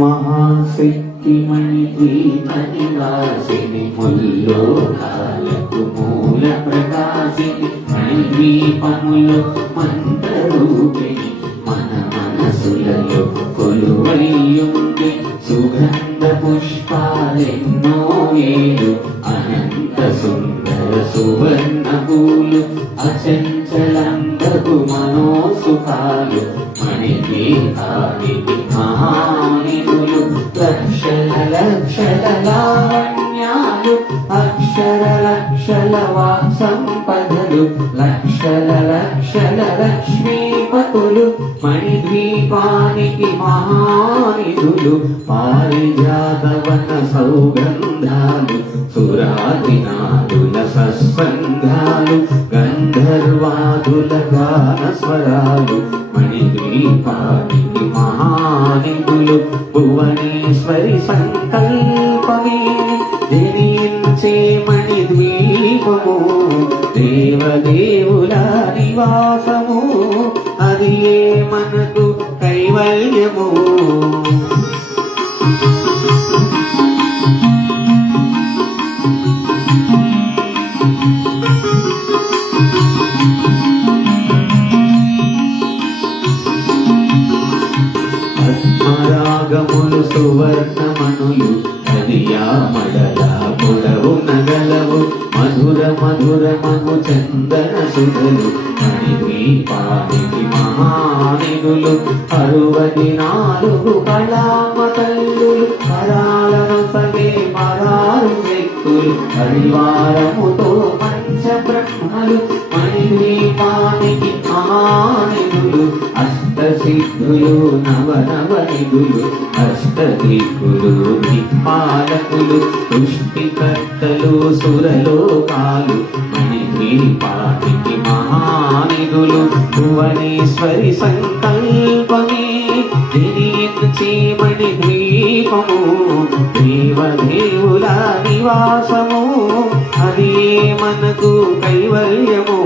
మహాశక్తిమణి ద్వీపనివాసిని ముల్లోకాలకు మూల ప్రకాశిని మణిద్వీపములో మంత్రరూపిణి మన మనసులలో కొలువైయుండి సుగంధ పుష్పాలెన్నో ఏలు అనంత సుందర సువర్ణ పూలు అచంచలందకు మనోసుఖాలు మణిదీపానికి మహానిధులు లక్షల లక్షల లావణ్యాలు అక్షర లక్షల సంపదలు లక్షల లక్షల లక్ష్మీపతులు మణిద్వీపానికి మహానిధులు పారిజాతవన సౌగంధాలు సురాదినాదుల సత్సంగాలు గంధర్వాదుల గాన స్వరాలు మణిద్వీపానికి మహానిధులు భువనేశ్వరి సంకల్పమే జనించే మణిద్వీపము దేవదేవుల నివాసము అది మనకు కైవల్యము పద్మరాగములు సువర్ణమణులు కదియామడల పొడవు నగలవు మధుర మధుర మగు చందన సుధలు మణిద్వీపానికి మహానిధులు 64 కళామతల్లులు పరాలను సగే పరారు వ్యక్తులు పరివారముతో పంచబ్రహ్మలు మణిద్వీపానికి మహానిధులు అష్టసిద్ధులు నవనవనిధులు అష్టదిక్కులు దిక్పాలకులు సృష్టికర్తలు సురలోకాలు మణిద్వీపానికి మహానిధులు భువనేశ్వరి సంకల్పమే జనించే మణిద్వీపము దేవదేవుల నివాసము అది మనకు కైవల్యము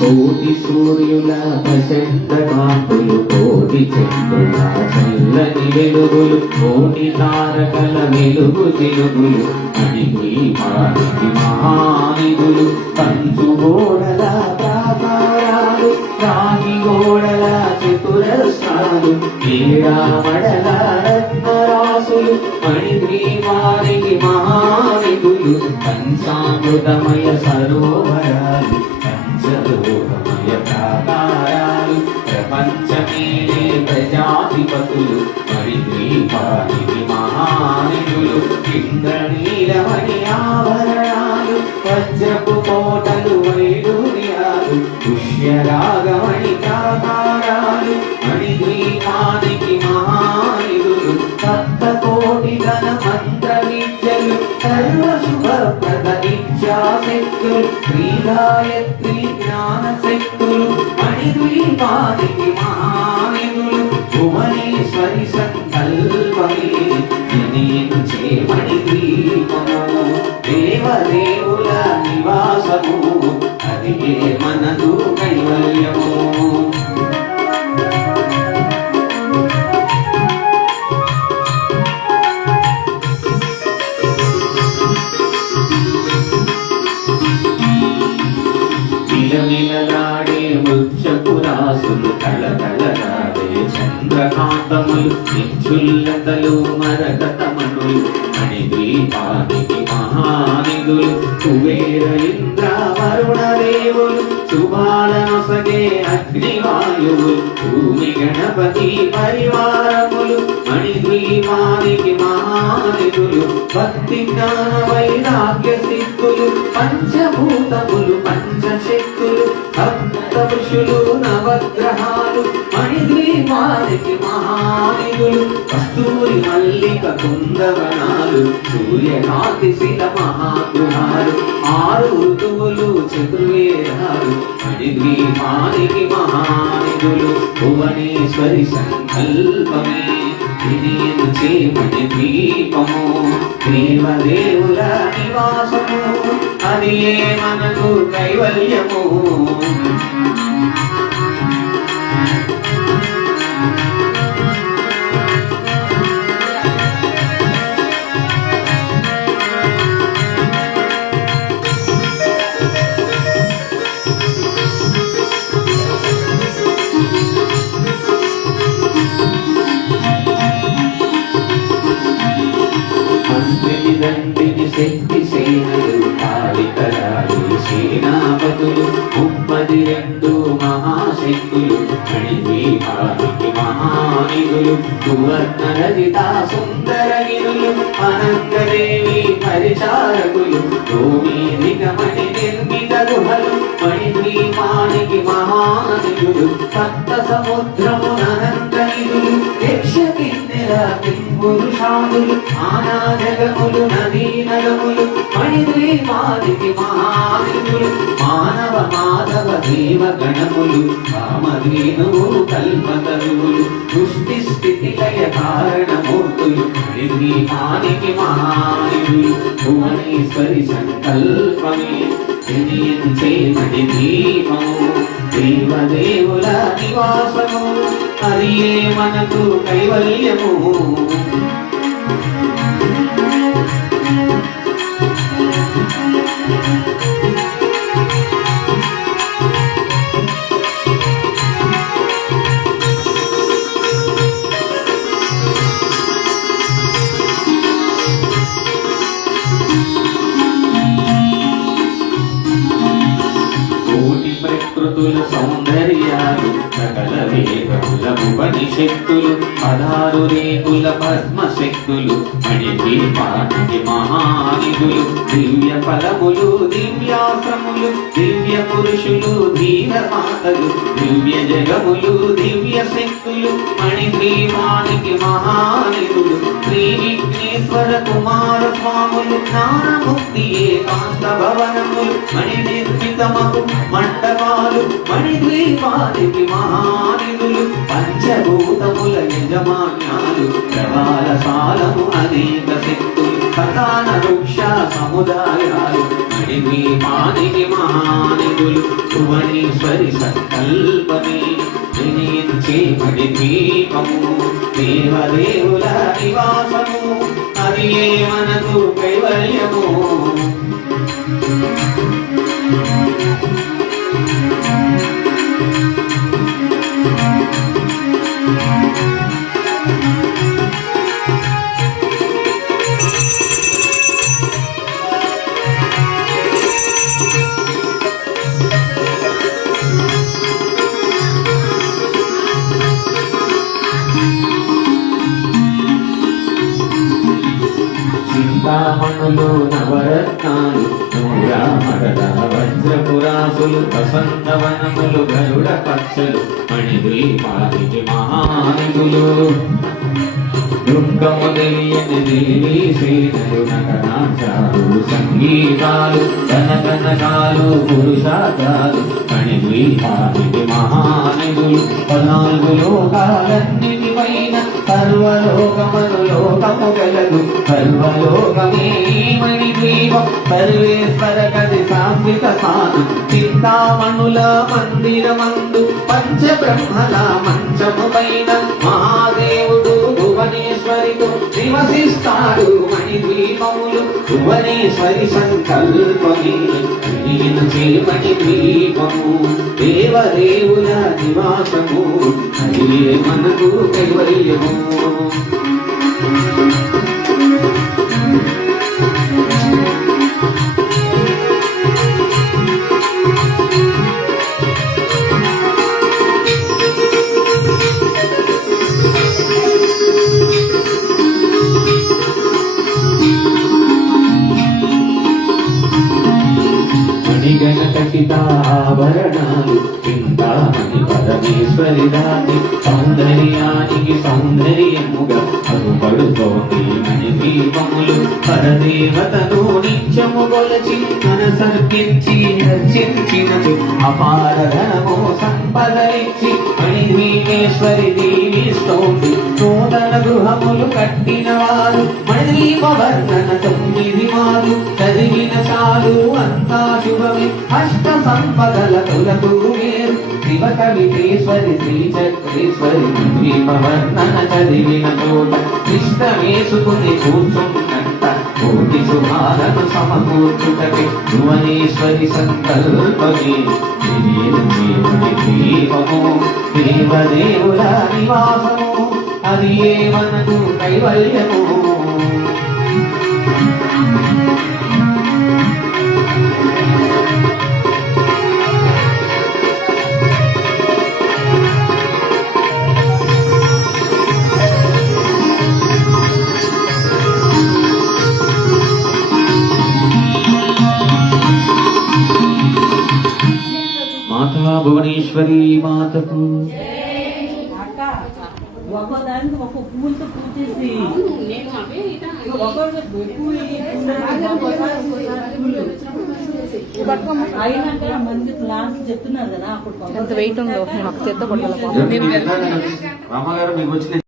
కోటి సూర్యుల ప్రచండ కాంతులు కోటి చంద్రుల చల్లని వెలుగులు కోటి తారకల వెలుగు తెలుగులు మణిద్వీపానికి మహానిధులు కంచు గోడల ప్రాకారాలు రాగి గోడల చతురస్రాలు క్రీడామడల రత్నరాసులు మణిద్వీపానికి మహానిధులు పంచామృతమయ సరోవరాలు పంచలోకమయ ప్రాకారాలు ప్రపంచమేలే ప్రజాధిపతులు మణిద్వీపానికి మహానిధులు ఇంద్రనీలమణి ఆభరణాలు వజ్రపు కోటలు వైడూర్యాలు పుష్యరాగమణి ప్రాకారాలు మణిద్వీపానికి మహానిధులు సప్తకోటి ధన మంత్ర విద్యలు సర్వశుభప్రద ఇచ్ఛాశక్తులు శ్రీగాయత్రి జ్ఞానశక్తులు మణిద్వీపానికి మహానిధులు భువనేశ్వరి సంకల్పమే జనించే మణిద్వీపము దేవదేవుల నివాసము అది మనకు కైవల్యము నిలనిలలాడే వృక్షపురాసులు కళకళలాడే చంద్రకాంతములు నిచ్చుల్లతలు మరకతమణులు మణిద్వీపానికి మహానిధులు కుబేర ఇంద్ర వరుణ దేవులు శుభాలనొసగే అగ్నివాయువులు భూమి గణపతి పరివారములు మణిద్వీపానికి మహానిధులు భక్తి జ్ఞాన వైరాగ్య సిద్ధులు పంచభూతములు పంచశక్తులు భక్త ఋషులు నవగ్రహాలు మణిద్వీపానికి మహానిధులు కస్తూరి మల్లిక కుందవనాలు సూర్యకాంతి శిల మహాగృహాలు 6 ఋతువులు చతుర్వేదాలు మణిద్వీపానికి మహానిధులు భువనేశ్వరి సంకల్పమే తిరిగించే మణి ద్వీపము దేవదేవుల నివాసము అది మనకు కైవల్యము దండిని శక్తి సేనలు కాళికరాలు సేనాపతులు 32 మహాశక్తులు మణిద్వీపానికి మహానిధులు సువర్ణ రజిత సుందరగిరులు అనంతదేవి పరిచారకులు భూమిదిక మణి నిర్మిత గుహలు మణిద్వీపానికి మహానిధులు సప్త సముద్రమునంత నిధులు యక్ష కిన్నెర పురుషాదులు ఆనా జగములు నదీ నగములు మణిద్వీపానికి మహానిధులు మానవ మాధవ దేవ గణములు కామధేనువు కల్పతరువులు సృష్టి స్థితి లయ కారణమూర్తులు మణిద్వీపానికి మహానిధులు భువనేశ్వరి సంకల్పమే జనించే మణిద్వీపము దేవదేవుల నివాసము అది మనకు కైవల్యము ప్రకృతుల సౌందర్యాలు సకల వేగముల ఉపనిషత్తులు 16 రేకుల పద్మశక్తులు మణిద్వీపానికి మహానిధులు దివ్య ఫలములు దివ్యాశ్రములు దివ్య పురుషులు ధీర మాతలు దివ్య జగములు దివ్య శక్తులు మణిద్వీపానికి మహానిధులు శ్రీ విఘ్నేశ్వర కుమార స్వాములు జ్ఞానముక్తి ఏకాంత భవనములు మణి నిర్మితమకు మండపాలు మణిద్వీపానికి మహానిధులు పంచభూతముల యజమాన్యాలు ప్రవాల సాలము అనేక శక్తులు ప్రధాన వృక్ష సముదాయాలు మణిద్వీపానికి మహానిధులు భువనేశ్వరి సంకల్పమే జనించే మణిద్వీపము దేవదేవుల నివాసము అది మనకు కైవల్యము చింతామణులు నవరత్నాలు నూరామరల వజ్రపురాసులు వసంతవనములు గరుడ పచ్చలు మణిద్వీపానికి మహానిధులు దుర్గము తెలియని దేవీ సేనలు నగరాచారు సంగీతాలు ధనకనకాలు పురుషార్థాలు మణిద్వీపానికి మహానిధులు 14 లోకాలన్నిటి పైన సర్వలోకమను లోకము గలదు సర్వలోకమే మణిద్వీపం సర్వేశ్వర గది శాశ్వత స్థానం చింతామణుల మందిరమందు పంచబ్రహ్మల మంచము పైన మహాదేవుడు భువనేశ్వరితో నివసిస్తాడు మణిద్వీపములు భువనేశ్వరి సంకల్పమే మణిద్వీపము దేవదేవుల నివాసము అది మనకు కైవల్యము గణకటితాభరణాలు చింతామణి పరమేశ్వరి దాని సౌందర్యానికి సౌందర్యముగా అగుపడుతోంది మణిద్వీపములు పరదేవతను నిత్యము కొలచి మనసర్పించి దర్శించినచు అపార ధనము సంపదలిచ్చి మణిద్వీపేశ్వరి దీవిస్తోంది నూతన గృహములు కట్టిన వారు మణిదీప వర్ణన 9 మారు చదివిన చాలు అంతా శుభమే అష్ట సంపదల తొలగు వేరు శివ కవితేశ్వరి శ్రీ చక్రేశ్వరి మణిదీప వర్ణన చదివిన చోట కృష్ణమేసుకుని కూర్చున్నట్ట కోటి శుభాలను సమకూర్చుటకి భువనేశ్వరి సంకల్పమే దీపము దేవదేవుల నివాసము అది ఏ మనకు కైవల్యము మాతా భువనేశ్వరి మాతకు ఒకదానికి ఒక పువ్వులతో పూజేసి అయినాక మంది క్లాస్ చెప్తున్నారు కదా అప్పుడు ఎంత వెయిట్ ఉందో మాకు చేత పట్టాలి రామగారు మీకు వచ్చిన